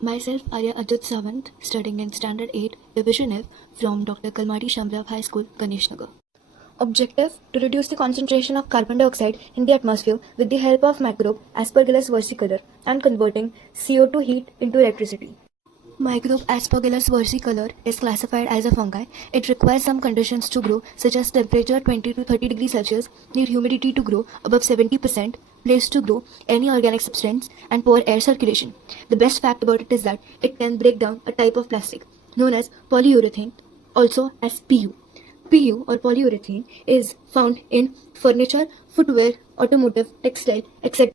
Myself, Aarya Sawant, studying in Standard 8, Division F from Dr. Kalamadi Shamrao High School, Ganesh Nagar. Objective: to reduce the concentration of carbon dioxide in the atmosphere with the help of microbe Aspergillus versicolor and converting CO2 heat into electricity. Microbe Aspergillus versicolor is classified as a fungi. It requires some conditions to grow, such as temperature 20 to 30 degrees Celsius, need humidity to grow above 70%, place to grow any organic substance, and poor air circulation. The best fact about it is that it can break down a type of plastic known as polyurethane, also as PU. PU or polyurethane is found in furniture, footwear, automotive, textile, etc.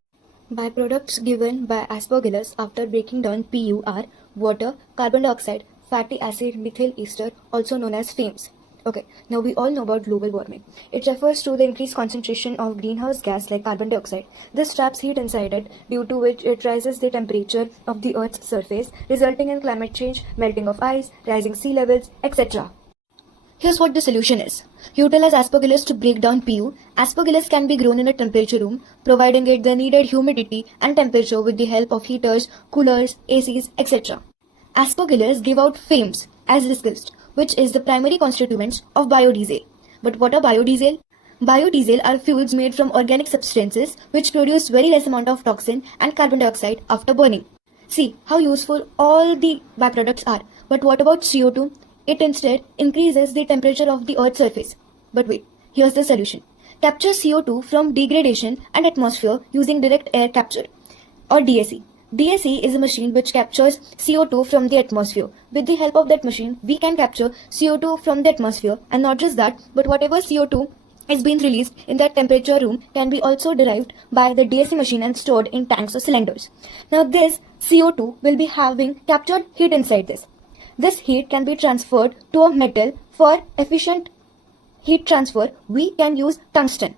Byproducts given by Aspergillus after breaking down PU are water, carbon dioxide, fatty acid methyl ester, also known as FAMES. Okay, now we all know about global warming. It refers to the increased concentration of greenhouse gas like carbon dioxide. This traps heat inside it, due to which it rises the temperature of the Earth's surface, resulting in climate change, melting of ice, rising sea levels, etc. Here's what the solution is. Utilize Aspergillus to break down PU. Aspergillus can be grown in a temperature room, providing it the needed humidity and temperature with the help of heaters, coolers, ACs, etc. Aspergillus give out FAMES, as discussed, which is the primary constituents of biodiesel. But what are biodiesel? Biodiesel are fuels made from organic substances which produce very less amount of toxin and carbon dioxide after burning. See how useful all the byproducts are. But what about CO2? It instead increases the temperature of the Earth's surface. But wait, here's the solution. Capture CO2 from degradation and atmosphere using direct air capture, or DAC. DAC is a machine which captures CO2 from the atmosphere. With the help of that machine, we can capture CO2 from the atmosphere, and not just that, but whatever CO2 is being released in that temperature room can be also derived by the DAC machine and stored in tanks or cylinders. Now this CO2 will be having captured heat inside this. This heat can be transferred to a metal. For efficient heat transfer, we can use tungsten.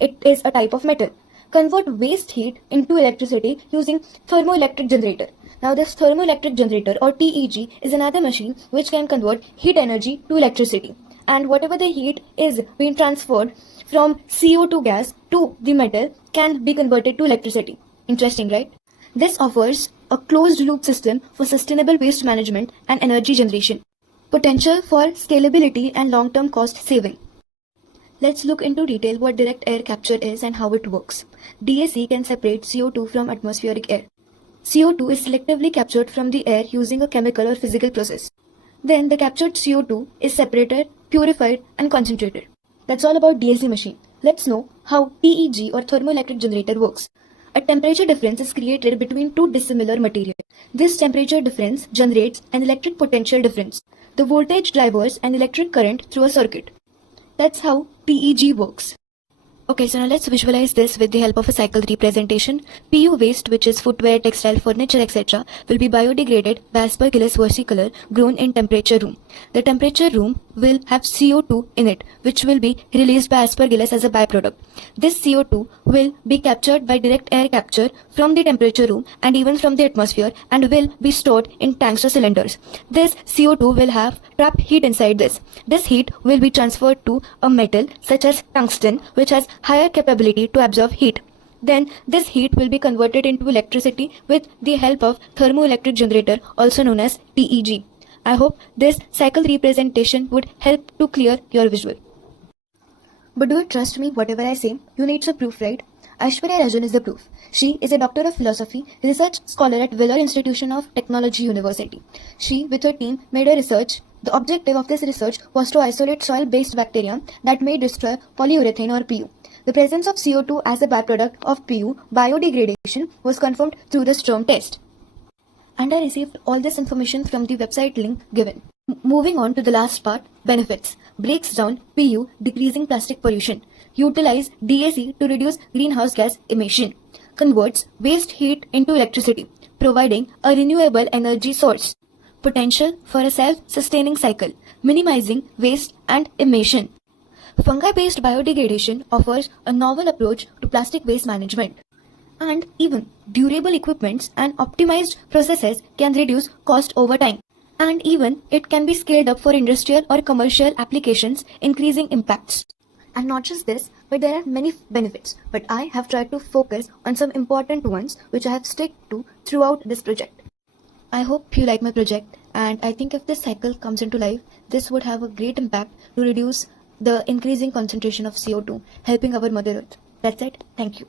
It is a type of metal. Convert waste heat into electricity using thermoelectric generator. Now this thermoelectric generator or TEG is another machine which can convert heat energy to electricity. And whatever the heat is being transferred from CO2 gas to the metal can be converted to electricity. Interesting, right? This offers a closed-loop system for sustainable waste management and energy generation. Potential for scalability and long-term cost saving. Let's look into detail what direct air capture is and how it works. DAC can separate CO2 from atmospheric air. CO2 is selectively captured from the air using a chemical or physical process. Then the captured CO2 is separated, purified, and concentrated. That's all about DAC machine. Let's know how TEG or thermoelectric generator works. A temperature difference is created between two dissimilar materials. This temperature difference generates an electric potential difference. The voltage drives an electric current through a circuit. That's how TEG works. Okay, so now let's visualize this with the help of a cycle representation. PU waste, which is footwear, textile, furniture, etc., will be biodegraded by Aspergillus versicolor grown in temperature room. The temperature room will have CO2 in it, which will be released by Aspergillus as a byproduct. This CO2 will be captured by direct air capture from the temperature room and even from the atmosphere and will be stored in tanks or cylinders. This CO2 will have trapped heat inside this. This heat will be transferred to a metal such as tungsten, which has higher capability to absorb heat. Then this heat will be converted into electricity with the help of thermoelectric generator, also known as TEG. I hope this cycle representation would help to clear your visual. But do you trust me whatever I say? You need some proof, right? Aishwarya Rajan is the proof. She is a doctor of philosophy, research scholar at Vellore Institution of Technology University. She, with her team, made a research. The objective of this research was to isolate soil-based bacteria that may destroy polyurethane or PU. The presence of CO2 as a byproduct of PU biodegradation was confirmed through the Strom test. And I received all this information from the website link given. Moving on to the last part, benefits. Breaks down PU, decreasing plastic pollution. Utilize DAC to reduce greenhouse gas emission. Converts waste heat into electricity, providing a renewable energy source. Potential for a self-sustaining cycle, minimizing waste and emission. Fungi-based biodegradation offers a novel approach to plastic waste management. And even durable equipments and optimized processes can reduce cost over time. And even it can be scaled up for industrial or commercial applications, increasing impacts. And not just this, but there are many benefits. But I have tried to focus on some important ones which I have stuck to throughout this project. I hope you like my project, and I think if this cycle comes into life, this would have a great impact to reduce the increasing concentration of CO2, helping our Mother Earth. That's it. Thank you.